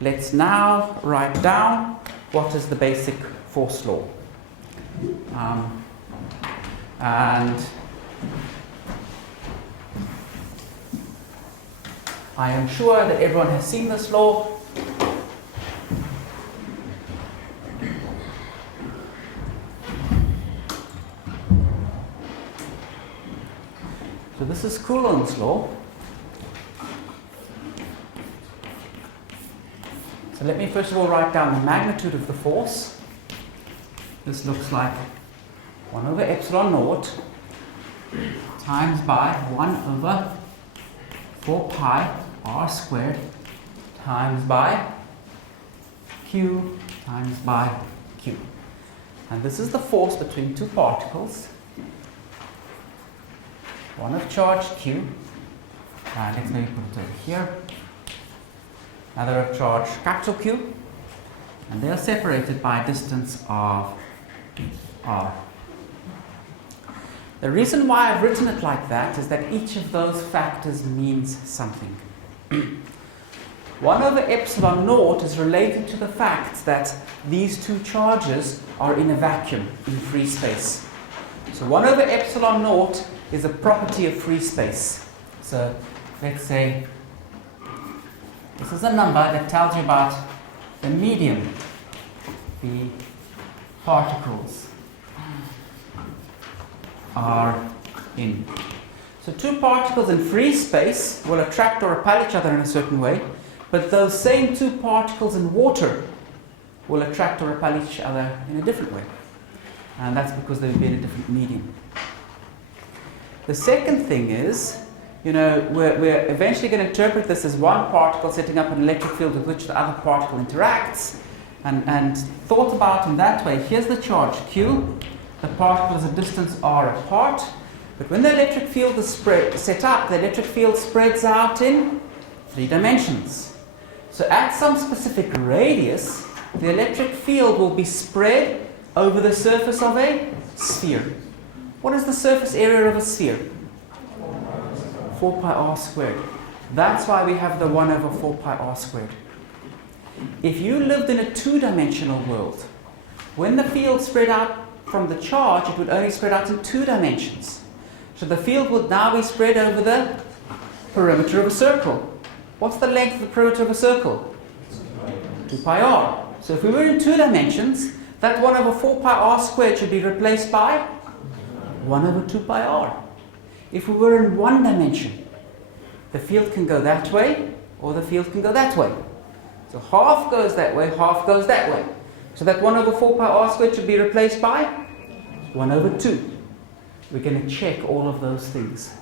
let's now write down what is the basic force law. And I am sure that everyone has seen this law. So this is Coulombs Law. So let me first of all write down the magnitude of the force. This looks like 1 over epsilon naught times by 1 over 4 pi r squared times by q times by q. And this is the force between two particles. One of charge q, let's maybe put it over here. Another of charge capital Q, and they are separated by a distance of r. The reason why I've written it like that is that each of those factors means something. 1 over epsilon naught is related to the fact that these two charges are in a vacuum in free space. So 1 over epsilon naught is a property of free space. So let's say this is a number that tells you about the medium the particles are in. So two particles in free space will attract or repel each other in a certain way, but those same two particles in water will attract or repel each other in a different way. And that's because they've been in a different medium. The second thing is, we're eventually going to interpret this as one particle setting up an electric field with which the other particle interacts, and thought about in that way. Here's the charge Q, the particles at distance r apart, but when the electric field is set up, the electric field spreads out in 3 dimensions. So at some specific radius, the electric field will be spread over the surface of a sphere. What is the surface area of a sphere? 4 pi r squared. That's why we have the 1 over 4 pi r squared. If you lived in a 2-dimensional world, when the field spread out from the charge, it would only spread out in 2 dimensions. So the field would now be spread over the perimeter of a circle. What's the length of the perimeter of a circle? 2 pi r. So if we were in 2 dimensions, that 1 over 4 pi r squared should be replaced by 1 over 2 pi r. If we were in 1 dimension, the field can go that way, or the field can go that way. So half goes that way, half goes that way. So that 1 over 4 pi r squared should be replaced by 1 over 2. We're going to check all of those things.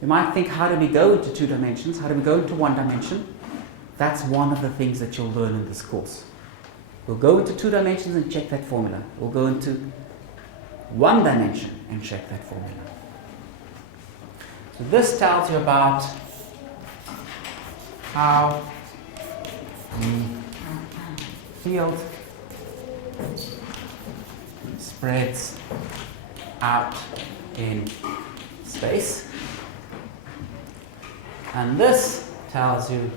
You might think, how do we go into 2 dimensions? How do we go into 1 dimension? That's one of the things that you'll learn in this course. We'll go into 2 dimensions and check that formula. We'll go into 1 dimension and check that formula. So this tells you about how the field spreads out in space. And this tells you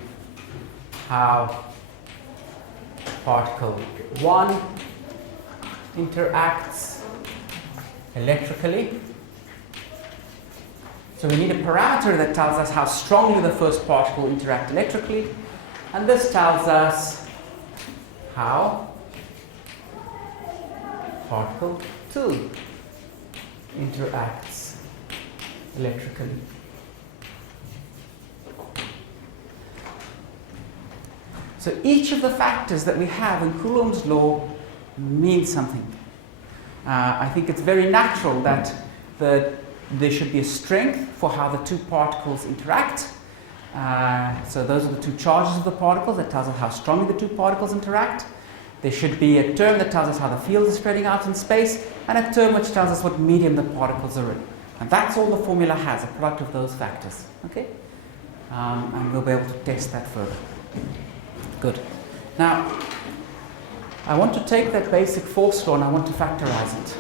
how particle 1 interacts electrically. So we need a parameter that tells us how strongly the first particle will interact electrically, and this tells us how particle 2 interacts electrically. So each of the factors that we have in Coulombs law means something. I think it's very natural that there should be a strength for how the two particles interact. So those are the two charges of the particles that tells us how strongly the two particles interact. There should be a term that tells us how the field is spreading out in space, and a term which tells us what medium the particles are in. And that's all the formula has, a product of those factors. Okay? And we'll be able to test that further. Good. Now, I want to take that basic force law and I want to factorize it.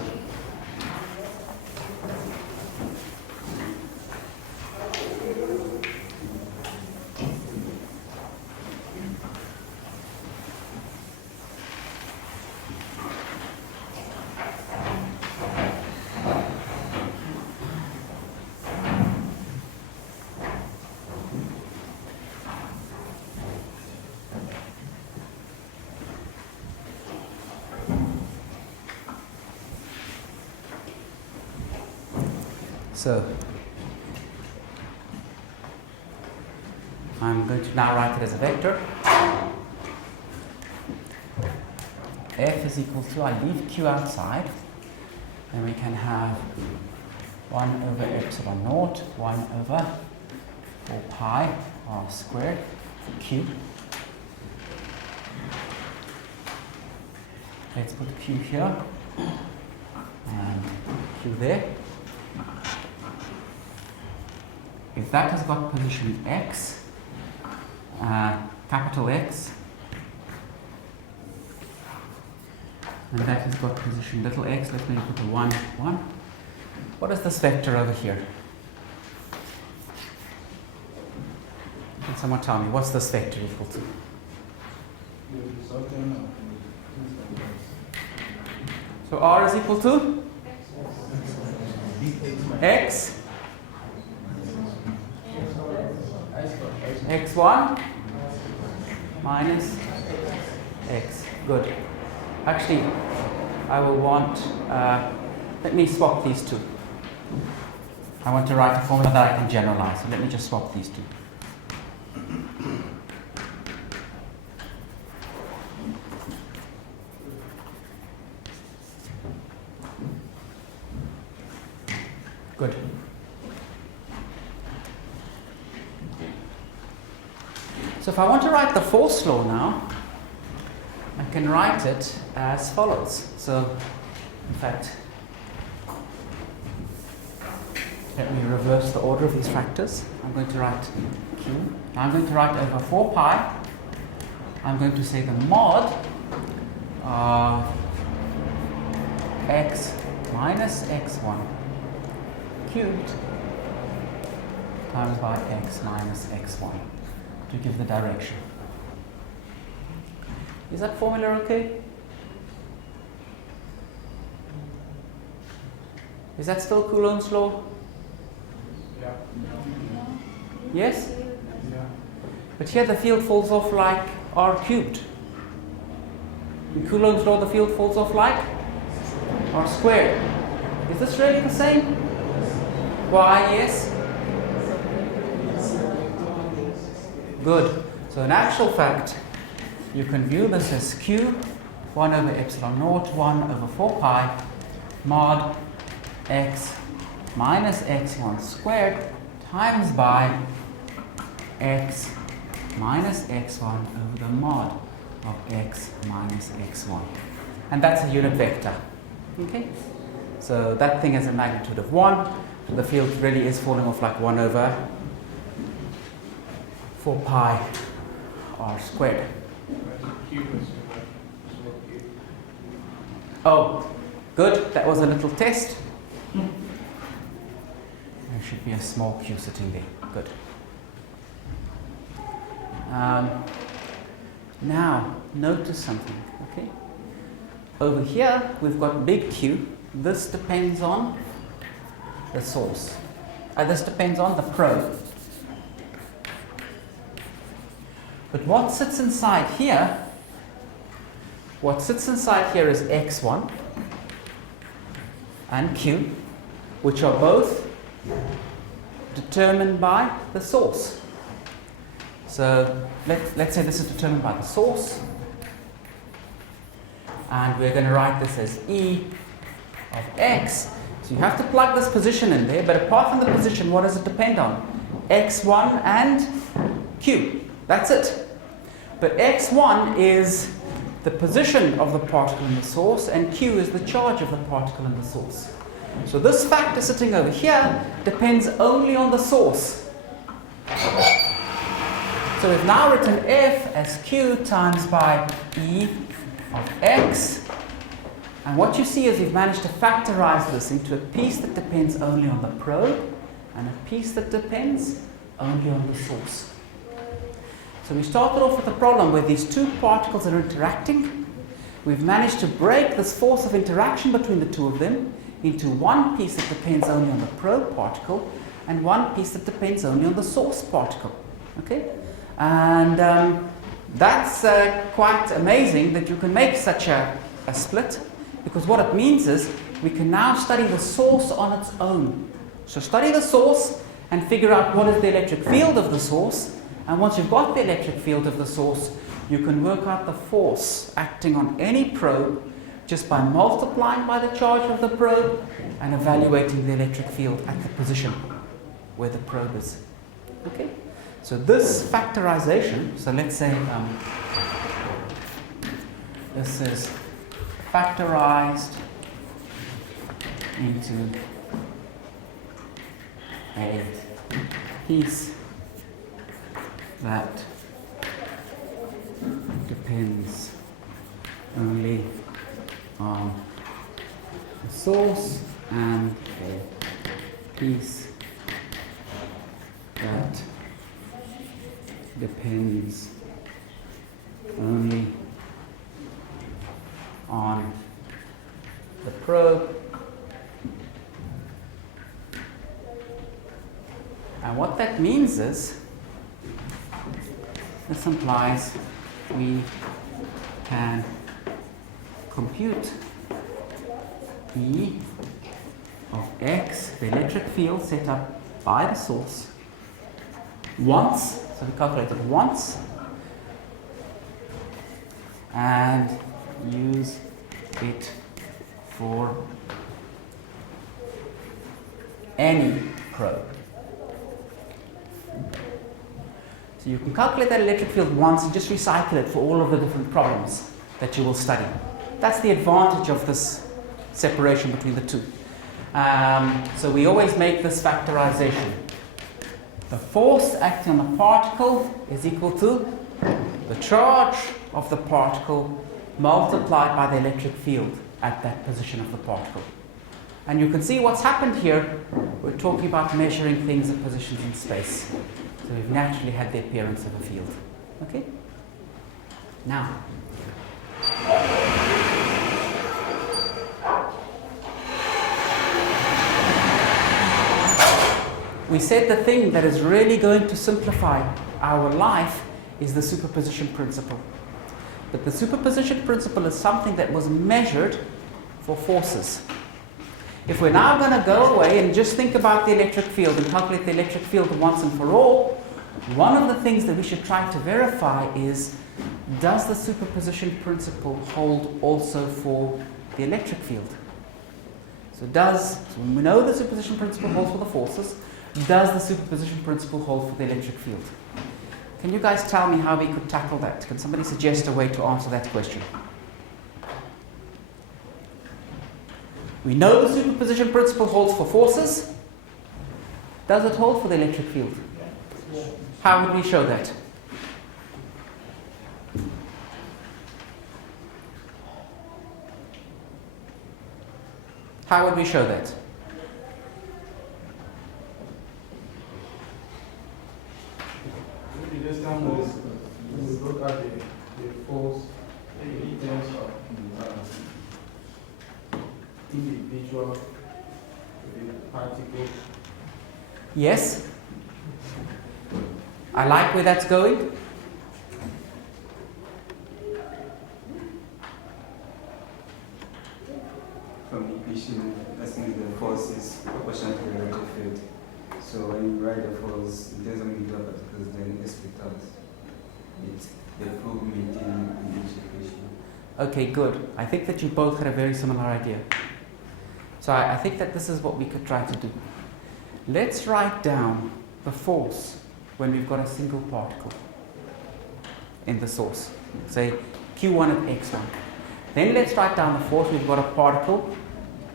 So I'm going to now write it as a vector. F is equal to, I leave Q outside, and we can have 1 over epsilon naught, 1 over 4 pi r squared for Q. Let's put Q here and Q there. If that has got position x, capital X, and that has got position little x, let's maybe put a 1, 1. What is this vector over here? Can someone tell me, what's this vector equal to? So R is equal to? X? X1 minus X. Good. Actually, I will want, let me swap these two. I want to write a formula that I can generalize, so let me just swap these two. Good. So if I want to write the force law now, I can write it as follows. So, in fact, let me reverse the order of these factors. I'm going to write Q. Now I'm going to write over 4 pi. I'm going to say the mod of x minus x1 cubed times by x minus x1 to give the direction. Is that formula okay? Is that still Coulombs law? Yeah. Yes? Yeah. But here the field falls off like r cubed. In Coulombs law the field falls off like r squared. Is this really the same? Why, yes? Good. So in actual fact, you can view this as Q, 1 over epsilon naught, 1 over 4 pi, mod x minus x1 squared times by x minus x1 over the mod of x minus x1. And that's a unit vector. Okay? So that thing has a magnitude of 1. So the field really is falling off like 1 over 4 pi r squared. Oh, good. That was a little test. There should be a small q sitting there. Good. Now, notice something. Okay. Over here, we've got big Q. This depends on the source. This depends on the probe. But what sits inside here? What sits inside here is x1 and q, which are both determined by the source. So let's say this is determined by the source, and we're going to write this as E of x. So you have to plug this position in there, but apart from the position, what does it depend on? x1 and q. That's it. But x1 is the position of the particle in the source, and q is the charge of the particle in the source. So this factor sitting over here depends only on the source. So we've now written F as Q times by E of X. And what you see is we've managed to factorize this into a piece that depends only on the probe and a piece that depends only on the source. So we started off with a problem where these two particles are interacting. We've managed to break this force of interaction between the two of them into one piece that depends only on the probe particle and one piece that depends only on the source particle. Okay? And that's quite amazing that you can make such a split, because what it means is we can now study the source on its own. So study the source and figure out what is the electric field of the source. And once you've got the electric field of the source, you can work out the force acting on any probe just by multiplying by the charge of the probe and evaluating the electric field at the position where the probe is. Okay? So this factorization, so let's say this is factorized into a piece that depends only on the source and a piece that depends only on the probe. And what that means is, this implies we can compute E of x, the electric field set up by the source, once, so we calculate it once, and use it for any probe. So you can calculate that electric field once and just recycle it for all of the different problems that you will study. That's the advantage of this separation between the two. So we always make this factorization. The force acting on the particle is equal to the charge of the particle multiplied by the electric field at that position of the particle. And you can see what's happened here. We're talking about measuring things at positions in space. So we've naturally had the appearance of a field. Okay? Now, we said the thing that is really going to simplify our life is the superposition principle. But the superposition principle is something that was measured for forces. If we're now going to go away and just think about the electric field and calculate the electric field once and for all, one of the things that we should try to verify is, does the superposition principle hold also for the electric field? So when we know the superposition principle holds for the forces, does the superposition principle hold for the electric field? Can you guys tell me how we could tackle that? Can somebody suggest a way to answer that question? We know the superposition principle holds for forces. Does it hold for the electric field? How would we show that? How would we show that? This time we look at the force in terms of individual particle. Yes? I like where that's going. From the equation, I think the force is proportional to the electric field. So when you write the force, it doesn't mean double because then it's without it. The proof maintained in each equation. Okay, good. I think that you both had a very similar idea. So I think that this is what we could try to do. Let's write down the force when we've got a single particle in the source. Say Q1 at x1. Then let's write down the force. We've got a particle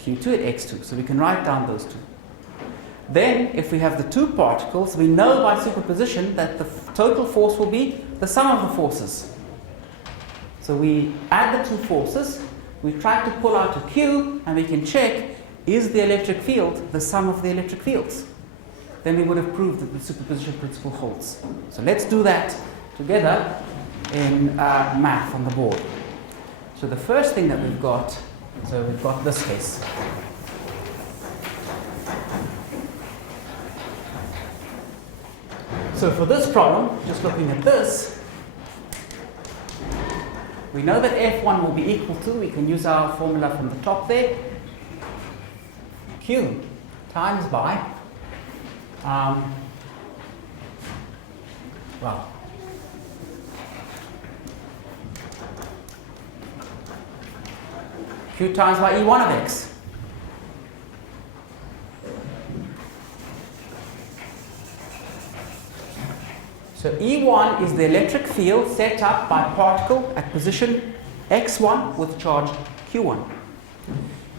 Q2 at x2. So we can write down those two. Then, if we have the two particles, we know by superposition that the total force will be the sum of the forces. So we add the two forces, we try to pull out a Q, and we can check, is the electric field the sum of the electric fields? Then we would have proved that the superposition principle holds. So let's do that together in math on the board. So the first thing that we've got, so we've got this case. So for this problem, just looking at this, we know that F1 will be equal to, we can use our formula from the top there, Q times by Well, Q times by E1 of x. So E1 is the electric field set up by particle at position x1 with charge q1.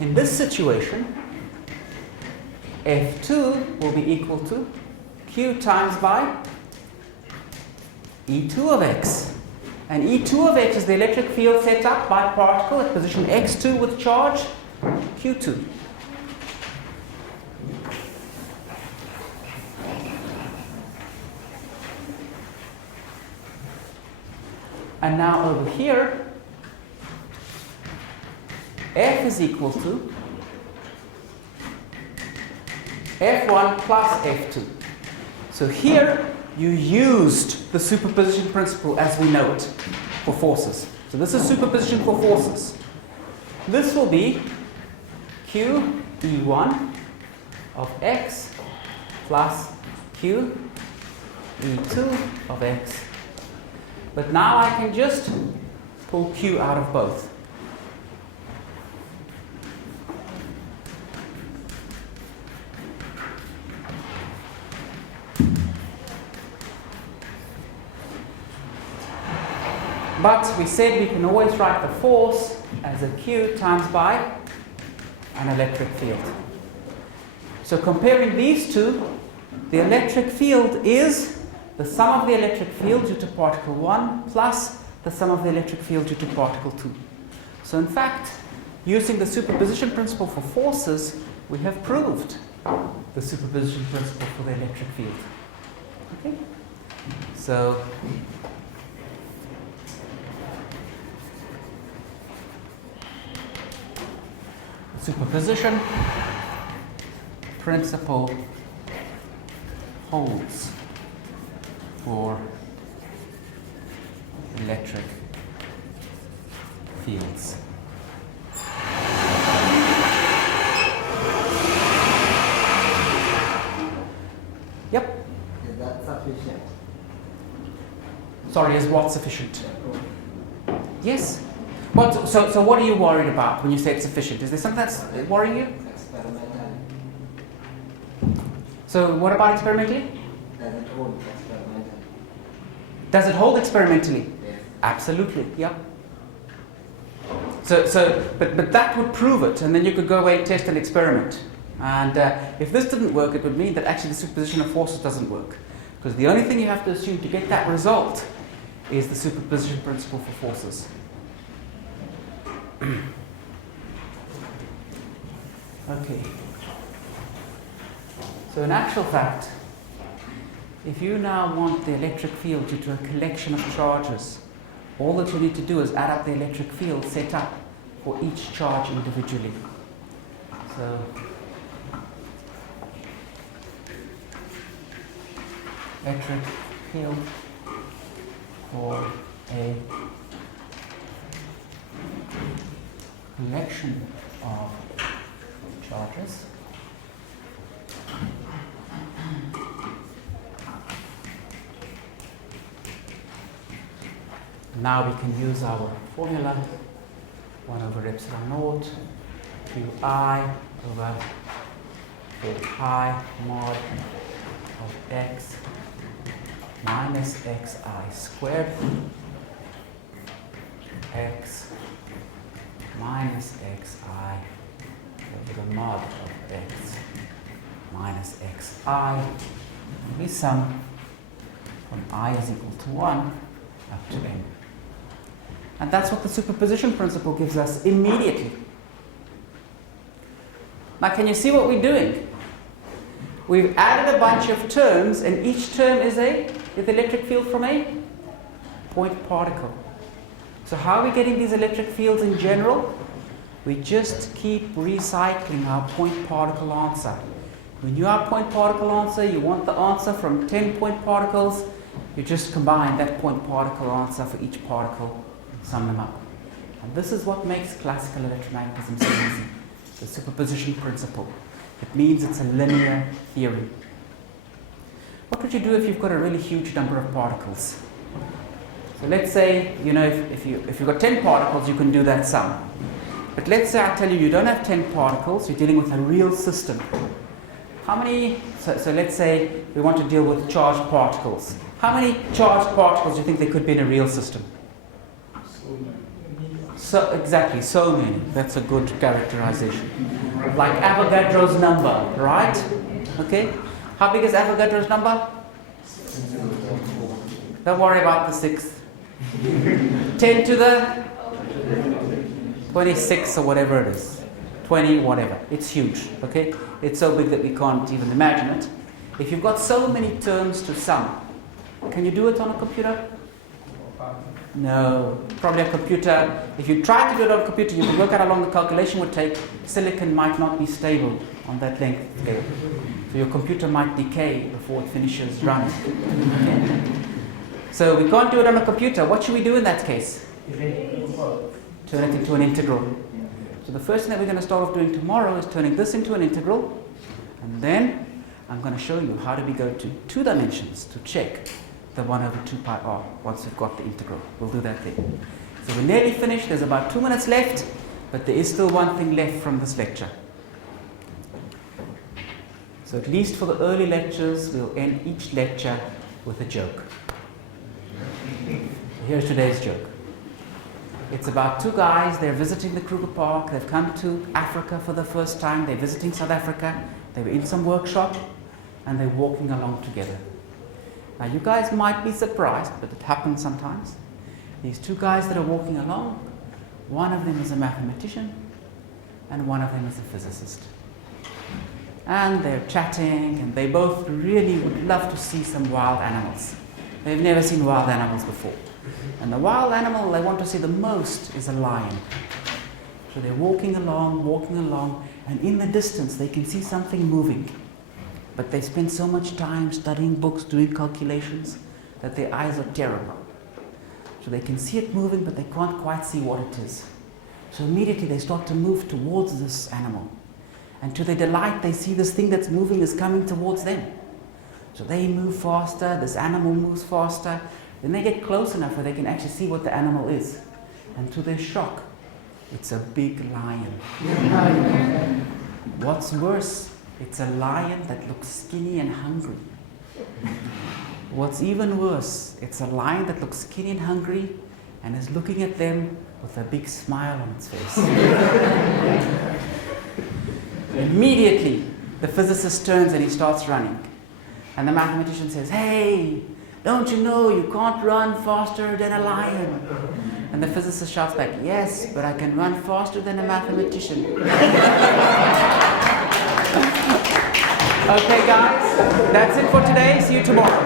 In this situation, F2 will be equal to Q times by E2 of x. And E2 of x is the electric field set up by particle at position x2 with charge q2. And now over here, F is equal to F1 plus F2. So here you used the superposition principle as we know it for forces. So this is superposition for forces. This will be Q E1 of x plus Q E2 of x. But now I can just pull Q out of both. But we said we can always write the force as a Q times by an electric field. So comparing these two, the electric field is the sum of the electric field due to particle 1 plus the sum of the electric field due to particle 2. So in fact, using the superposition principle for forces, we have proved the superposition principle for the electric field. Okay? So superposition principle holds for electric fields. Yep. Is that sufficient? Sorry, is what sufficient? Yes. What, so what are you worried about when you say it's sufficient? Is there something that's worrying you? Experimental. So what about experimentally? Does it hold experimental? Does it hold experimentally? Yes. Absolutely, yeah. But that would prove it, and then you could go away and test an experiment. And if this didn't work, it would mean that actually the superposition of forces doesn't work. Because the only thing you have to assume to get that result is the superposition principle for forces. Okay. So in actual fact, if you now want the electric field due to a collection of charges, all that you need to do is add up the electric field set up for each charge individually. So electric field for a collection of charges now we can use our formula 1 over epsilon naught qi over 4 pi mod of x minus xi squared x minus xi over the mod of x minus xi. We sum from I is equal to 1 up to n. And that's what the superposition principle gives us immediately. Now can you see what we're doing? We've added a bunch of terms, and each term is the electric field from a point particle. So how are we getting these electric fields in general? We just keep recycling our point particle answer. We knew our point particle answer, you want the answer from 10 point particles, you just combine that point particle answer for each particle, sum them up. And this is what makes classical electromagnetism so easy, the superposition principle. It means it's a linear theory. What would you do if you've got a really huge number of particles? So let's say, if you've got 10 particles, you can do that sum. But let's say I tell you don't have 10 particles, you're dealing with a real system. How many, so let's say we want to deal with charged particles. How many charged particles do you think there could be in a real system? So exactly, so many. That's a good characterization. Like Avogadro's number, right? Okay. How big is Avogadro's number? Don't worry about the sixth. 10 to the 26 or whatever it is. 20, whatever. It's huge. Okay. It's so big that we can't even imagine it. If you've got so many terms to sum, can you do it on a computer? No, probably a computer. If you try to do it on a computer, you can work out how long the calculation would take. Silicon might not be stable on that length scale. So your computer might decay before it finishes running. Okay. So we can't do it on a computer. What should we do in that case? Turn it into an integral. So the first thing that we're going to start off doing tomorrow is turning this into an integral. And then I'm going to show you how do we go to 2 dimensions to check the 1 over 2 pi r once we've got the integral. We'll do that then. So we're nearly finished. There's about 2 minutes left, but there is still one thing left from this lecture. So at least for the early lectures, we'll end each lecture with a joke. Here's today's joke. It's about 2 guys. They're visiting the Kruger Park. They've come to Africa for the first time. They're visiting South Africa. They were in some workshop, and they're walking along together. Now, you guys might be surprised, but it happens sometimes. These 2 guys that are walking along, one of them is a mathematician, and one of them is a physicist. And they're chatting, and they both really would love to see some wild animals. They've never seen wild animals before. And the wild animal they want to see the most is a lion. So they're walking along, and in the distance they can see something moving. But they spend so much time studying books, doing calculations, that their eyes are terrible. So they can see it moving, but they can't quite see what it is. So immediately they start to move towards this animal. And to their delight, they see this thing that's moving is coming towards them. So they move faster, this animal moves faster. Then they get close enough where they can actually see what the animal is. And to their shock, it's a big lion. What's worse, it's a lion that looks skinny and hungry. What's even worse, it's a lion that looks skinny and hungry and is looking at them with a big smile on its face. Immediately, the physicist turns and he starts running. And the mathematician says, "Hey, don't you know you can't run faster than a lion?" And the physicist shouts back, "Yes, but I can run faster than a mathematician." Okay, guys, that's it for today. See you tomorrow.